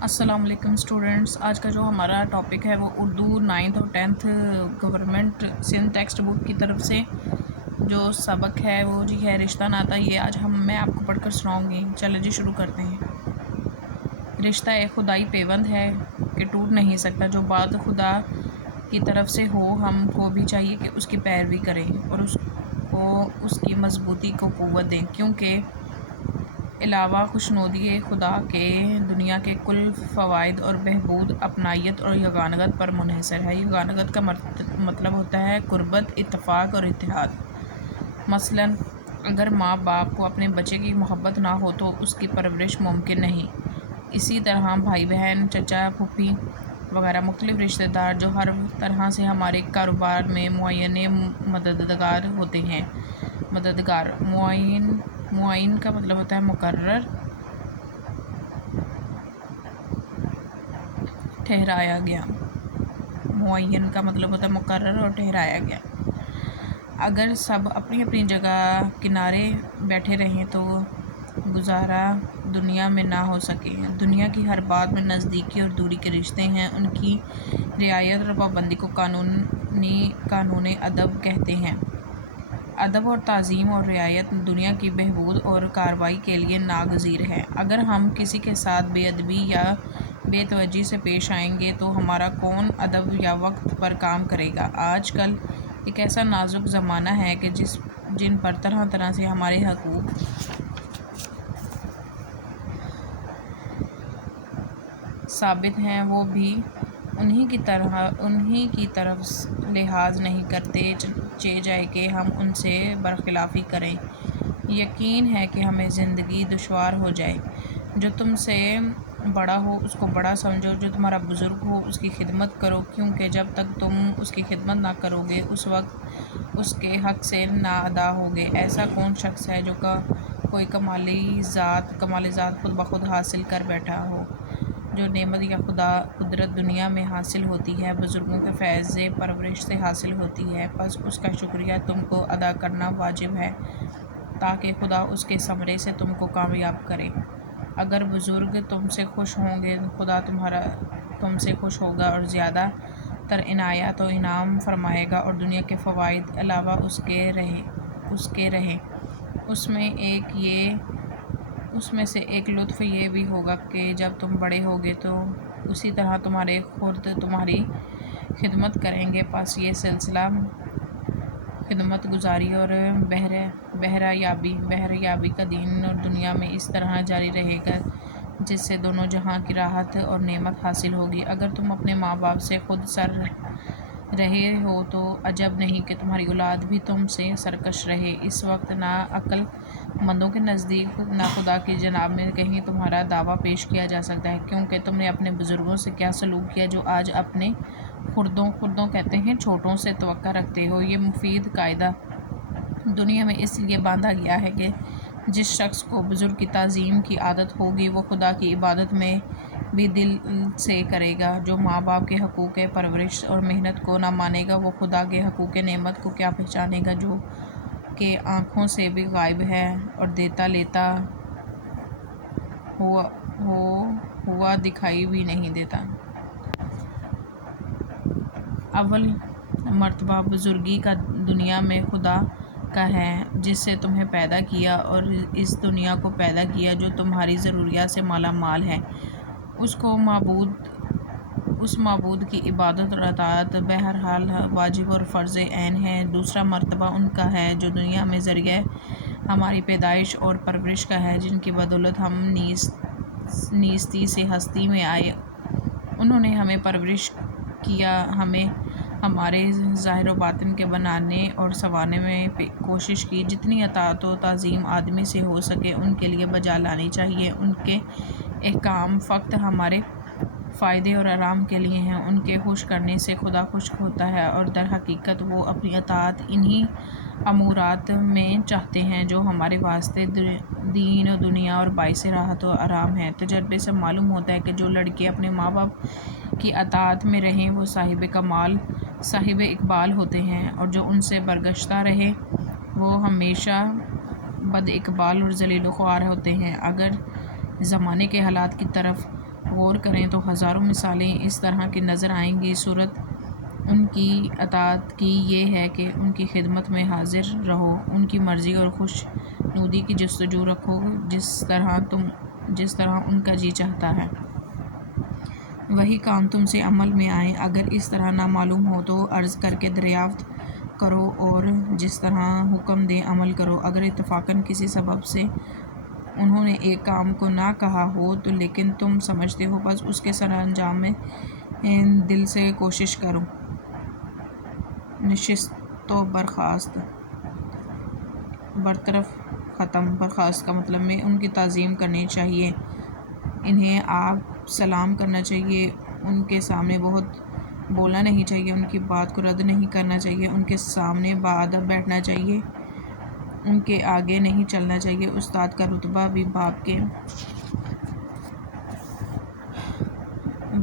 السلام علیکم اسٹوڈنٹس، آج کا جو ہمارا ٹاپک ہے وہ اردو 9th اور 10th government Sindh text book کی طرف سے جو سبق ہے وہ جی ہے رشتہ ناتا۔ یہ آج میں آپ کو پڑھ کر سناؤں گی۔ چلیں جی شروع کرتے ہیں۔ رشتہ ایک خدائی پیوند ہے کہ ٹوٹ نہیں سکتا۔ جو بات خدا کی طرف سے ہو ہم کو بھی چاہیے کہ اس کی پیروی کریں اور اس کو اس کی مضبوطی کو قوت دیں، کیونکہ علاوہ خوشنودی خدا کے دنیا کے کل فوائد اور بہبود اپنائیت اور یگانگت پر منحصر ہے۔ یگانگت کا مطلب ہوتا ہے قربت، اتفاق اور اتحاد۔ مثلاً اگر ماں باپ کو اپنے بچے کی محبت نہ ہو تو اس کی پرورش ممکن نہیں۔ اسی طرح بھائی بہن، چچا پھوپھی وغیرہ مختلف رشتہ دار جو ہر طرح سے ہمارے کاروبار میں معین مددگار ہوتے ہیں۔ معین کا مطلب ہوتا ہے مقرر، ٹھہرایا گیا۔ معین کا مطلب ہوتا ہے مقرر اور ٹھہرایا گیا۔ اگر سب اپنی اپنی جگہ کنارے بیٹھے رہیں تو گزارا دنیا میں نہ ہو سکے۔ دنیا کی ہر بات میں نزدیکی اور دوری کے رشتے ہیں، ان کی رعایت اور پابندی کو قانون ادب کہتے ہیں۔ ادب اور تعظیم اور رعایت دنیا کی بہبود اور کارروائی کے لیے ناگزیر ہے۔ اگر ہم کسی کے ساتھ بے ادبی یا بے توجہی سے پیش آئیں گے تو ہمارا کون ادب یا وقت پر کام کرے گا؟ آج کل ایک ایسا نازک زمانہ ہے کہ جن پر طرح طرح سے ہمارے حقوق ثابت ہیں، وہ بھی انہی کی طرف لحاظ نہیں کرتے چہ جائے کہ ہم ان سے برخلافی کریں۔ یقین ہے کہ ہمیں زندگی دشوار ہو جائے۔ جو تم سے بڑا ہو اس کو بڑا سمجھو، جو تمہارا بزرگ ہو اس کی خدمت کرو، کیونکہ جب تک تم اس کی خدمت نہ کرو گے اس وقت اس کے حق سے نا ادا ہوگے۔ ایسا کون شخص ہے جو کوئی کمالی ذات خود بخود حاصل کر بیٹھا ہو؟ جو نعمت یا قدرت دنیا میں حاصل ہوتی ہے بزرگوں کے فیض پرورش سے حاصل ہوتی ہے، پس اس کا شکریہ تم کو ادا کرنا واجب ہے تاکہ خدا اس کے ثمرے سے تم کو کامیاب کرے۔ اگر بزرگ تم سے خوش ہوں گے خدا تم سے خوش ہوگا اور زیادہ تر عنایات و انعام فرمائے گا اور دنیا کے فوائد علاوہ اس کے رہیں۔ اس میں سے ایک لطف یہ بھی ہوگا کہ جب تم بڑے ہوگے تو اسی طرح تمہارے خرد تمہاری خدمت کریں گے، پس یہ سلسلہ خدمت گزاری اور بہرہ یابی کا دین اور دنیا میں اس طرح جاری رہے گا جس سے دونوں جہاں کی راحت اور نعمت حاصل ہوگی۔ اگر تم اپنے ماں باپ سے خود سر رہے ہو تو عجب نہیں کہ تمہاری اولاد بھی تم سے سرکش رہے۔ اس وقت نہ عقل مندوں کے نزدیک نہ خدا کی جناب میں کہیں تمہارا دعویٰ پیش کیا جا سکتا ہے، کیونکہ تم نے اپنے بزرگوں سے کیا سلوک کیا جو آج اپنے خردوں کہتے ہیں چھوٹوں سے توقع رکھتے ہو۔ یہ مفید قاعدہ دنیا میں اس لیے باندھا گیا ہے کہ جس شخص کو بزرگ کی تعظیم کی عادت ہوگی وہ خدا کی عبادت میں بھی دل سے کرے گا۔ جو ماں باپ کے حقوق پرورش اور محنت کو نہ مانے گا وہ خدا کے حقوق نعمت کو کیا پہچانے گا جو کہ آنکھوں سے بھی غائب ہے اور دیتا لیتا ہوا دکھائی بھی نہیں دیتا۔ اول مرتبہ بزرگی کا دنیا میں خدا کا ہے جس سے تمہیں پیدا کیا اور اس دنیا کو پیدا کیا جو تمہاری ضروریات سے مالا مال ہے۔ اس معبود کی عبادت اور اطاعت بہرحال واجب اور فرض عین ہے۔ دوسرا مرتبہ ان کا ہے جو دنیا میں ذریعہ ہماری پیدائش اور پرورش کا ہے، جن کی بدولت ہم نیستی سے ہستی میں آئے۔ انہوں نے ہمیں پرورش کیا، ہمیں ہمارے ظاہر و باطن کے بنانے اور سنوارنے میں کوشش کی۔ جتنی اطاعت و تعظیم آدمی سے ہو سکے ان کے لیے بجا لانی چاہیے۔ ان کے احکام فقط ہمارے فائدے اور آرام کے لیے ہیں۔ ان کے خوش کرنے سے خدا خوش ہوتا ہے اور در حقیقت وہ اپنی اطاعت انہی امورات میں چاہتے ہیں جو ہمارے واسطے دین و دنیا اور باعث راحت و آرام ہیں۔ تجربے سے معلوم ہوتا ہے کہ جو لڑکے اپنے ماں باپ کی اطاعت میں رہیں وہ صاحب کمال، صاحب اقبال ہوتے ہیں، اور جو ان سے برگشتہ رہے وہ ہمیشہ بد اقبال اور ذلیل و خوار ہوتے ہیں۔ اگر زمانے کے حالات کی طرف غور کریں تو ہزاروں مثالیں اس طرح کی نظر آئیں گی۔ صورت ان کی اطاعت کی یہ ہے کہ ان کی خدمت میں حاضر رہو، ان کی مرضی اور خوش نودی کی جستجو رکھو، جس طرح ان کا جی چاہتا ہے وہی کام تم سے عمل میں آئیں۔ اگر اس طرح نہ معلوم ہو تو عرض کر کے دریافت کرو اور جس طرح حکم دیں عمل کرو۔ اگر اتفاقاً کسی سبب سے انہوں نے ایک کام کو نہ کہا ہو تو لیکن تم سمجھتے ہو، بس اس کے سر انجام میں دل سے کوشش کرو۔ نشست و برخاست، برطرف، ختم۔ برخاست کا مطلب میں ان کی تعظیم کرنی چاہیے، انہیں آپ سلام کرنا چاہیے، ان کے سامنے بہت بولنا نہیں چاہیے، ان کی بات کو رد نہیں کرنا چاہیے، ان کے سامنے باادب بیٹھنا چاہیے، ان کے آگے نہیں چلنا چاہیے۔ استاد کا رتبہ بھی باپ کے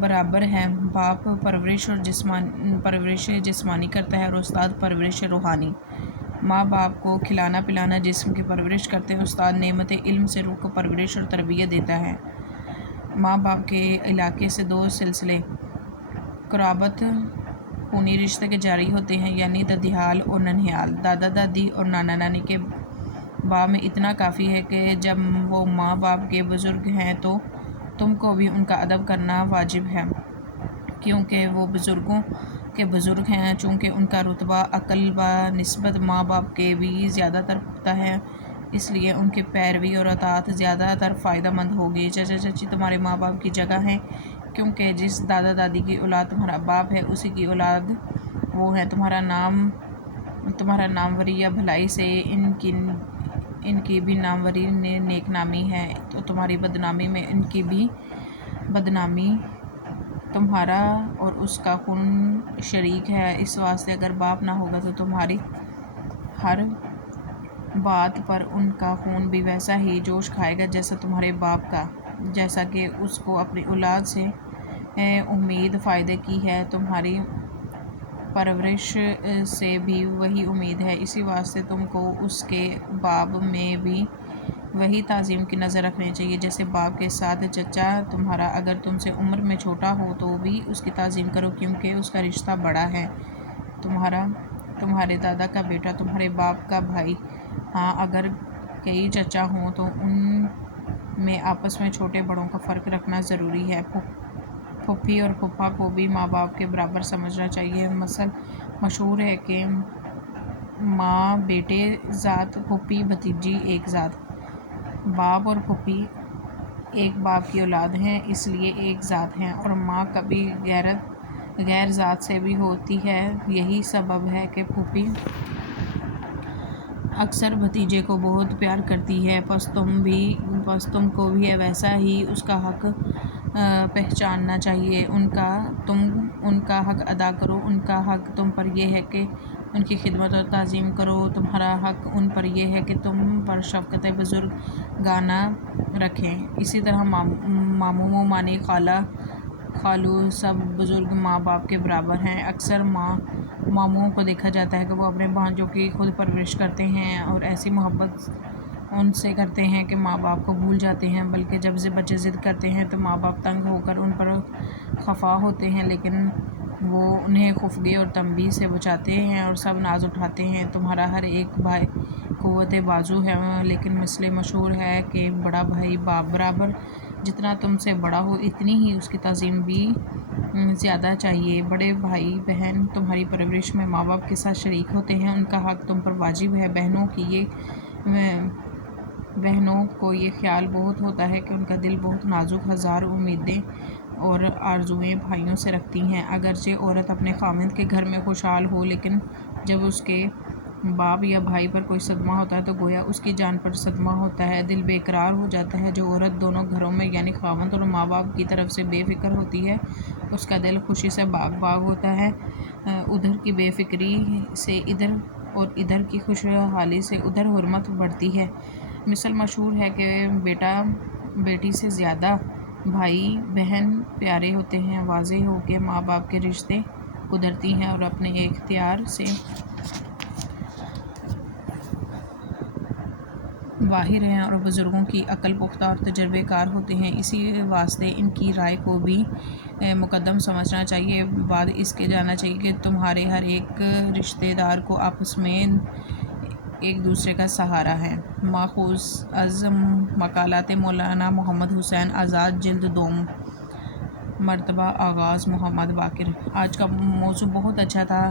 برابر ہے۔ باپ پرورش جسمانی کرتا ہے اور استاد پرورش روحانی۔ ماں باپ کو کھلانا پلانا جسم کی پرورش کرتے ہیں، استاد نعمت علم سے روح کو پرورش اور تربیت دیتا ہے۔ ماں باپ کے علاقے سے دو سلسلے قرابت خونی رشتے کے جاری ہوتے ہیں، یعنی ددیال اور ننھیال۔ دادا دادی اور نانا نانی کے باب میں اتنا کافی ہے کہ جب وہ ماں باپ کے بزرگ ہیں تو تم کو بھی ان کا ادب کرنا واجب ہے، کیونکہ وہ بزرگوں کے بزرگ ہیں۔ چونکہ ان کا رتبہ عقل بنسبت ماں باپ کے بھی زیادہ تر پختہ ہے، اس لیے ان کی پیروی اور اطاعت زیادہ تر فائدہ مند ہوگی۔ چچا چچی تمہارے ماں باپ کی جگہ ہیں، کیونکہ جس دادا دادی کی اولاد تمہارا باپ ہے اسی کی اولاد وہ ہیں۔ تمہارا ناموری یا بھلائی سے ان کی بھی ناموری نیک نامی ہے، تو تمہاری بدنامی میں ان کی بھی بدنامی۔ تمہارا اور اس کا خون شریک ہے، اس واسطے اگر باپ نہ ہوگا تو تمہاری ہر بات پر ان کا خون بھی ویسا ہی جوش کھائے گا جیسا تمہارے باپ کا۔ جیسا کہ اس کو اپنی اولاد سے امید فائدے کی ہے، تمہاری پرورش سے بھی وہی امید ہے۔ اسی واسطے تم کو اس کے باب میں بھی وہی تعظیم کی نظر رکھنی چاہیے جیسے باپ کے ساتھ۔ چچا تمہارا اگر تم سے عمر میں چھوٹا ہو تو بھی اس کی تعظیم کرو، کیونکہ اس کا رشتہ بڑا ہے۔ تمہارے دادا کا بیٹا، تمہارے باپ کا بھائی۔ ہاں، اگر کئی چچا ہوں تو ان میں آپس میں چھوٹے بڑوں کا فرق رکھنا ضروری ہے۔ پھوپھی اور پھوپھا کو بھی ماں باپ کے برابر سمجھنا چاہیے۔ مثل مشہور ہے کہ ماں بیٹے ذات، پھوپھی بھتیجی ایک ذات۔ باپ اور پھوپھی ایک باپ کی اولاد ہیں، اس لیے ایک ذات ہیں، اور ماں کبھی غیر ذات سے بھی ہوتی ہے۔ یہی سبب ہے کہ پھوپھی اکثر بھتیجے کو بہت پیار کرتی ہے۔ پس تم کو بھی ویسا ہی اس کا حق پہچاننا چاہیے، تم ان کا حق ادا کرو۔ ان کا حق تم پر یہ ہے کہ ان کی خدمت اور تعظیم کرو، تمہارا حق ان پر یہ ہے کہ تم پر شفقت بزرگانہ رکھیں۔ اسی طرح ماموں مامانی، خالہ خالو سب بزرگ ماں باپ کے برابر ہیں۔ اکثر ماموں کو دیکھا جاتا ہے کہ وہ اپنے بھانجوں کی خود پرورش کرتے ہیں اور ایسی محبت ان سے کرتے ہیں کہ ماں باپ کو بھول جاتے ہیں، بلکہ جب بچے ضد کرتے ہیں تو ماں باپ تنگ ہو کر ان پر خفا ہوتے ہیں، لیکن وہ انہیں خفگی اور تنبیہ سے بچاتے ہیں اور سب ناز اٹھاتے ہیں۔ تمہارا ہر ایک بھائی قوت بازو ہے، لیکن مثل مشہور ہے کہ بڑا بھائی باپ برابر۔ جتنا تم سے بڑا ہو اتنی ہی اس کی تعظیم بھی زیادہ چاہیے۔ بڑے بھائی بہن تمہاری پرورش میں ماں باپ کے ساتھ شریک ہوتے ہیں، ان کا حق تم پر واجب ہے۔ بہنوں کو یہ خیال بہت ہوتا ہے کہ ان کا دل بہت نازک، ہزار امیدیں اور آرزوئیں بھائیوں سے رکھتی ہیں۔ اگرچہ عورت اپنے خاوند کے گھر میں خوشحال ہو، لیکن جب اس کے باپ یا بھائی پر کوئی صدمہ ہوتا ہے تو گویا اس کی جان پر صدمہ ہوتا ہے، دل بے قرار ہو جاتا ہے۔ جو عورت دونوں گھروں میں یعنی خاوند اور ماں باپ کی طرف سے بے فکر ہوتی ہے، اس کا دل خوشی سے باغ باغ ہوتا ہے۔ ادھر کی بے فکری سے ادھر اور ادھر کی خوشحالی سے ادھر حرمت بڑھتی ہے۔ مثل مشہور ہے کہ بیٹا بیٹی سے زیادہ بھائی بہن پیارے ہوتے ہیں۔ واضح ہو کہ ماں باپ کے رشتے قدرتی ہیں اور اپنے اختیار سے واہر ہیں اور بزرگوں کی عقل پختہ اور تجربے کار ہوتے ہیں، اسی واسطے ان کی رائے کو بھی مقدم سمجھنا چاہیے۔ بعد اس کے جاننا چاہیے کہ تمہارے ہر ایک رشتہ دار کو آپس میں ایک دوسرے کا سہارا ہے۔ ماخوذ از مقالات مولانا محمد حسین آزاد، جلد دوم، مرتبہ آغاز محمد باقر۔ آج کا موضوع بہت اچھا تھا،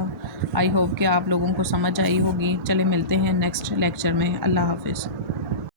آئی ہوپ کہ آپ لوگوں کو سمجھ آئی ہوگی۔ چلے ملتے ہیں نیکسٹ لیکچر میں، اللہ حافظ۔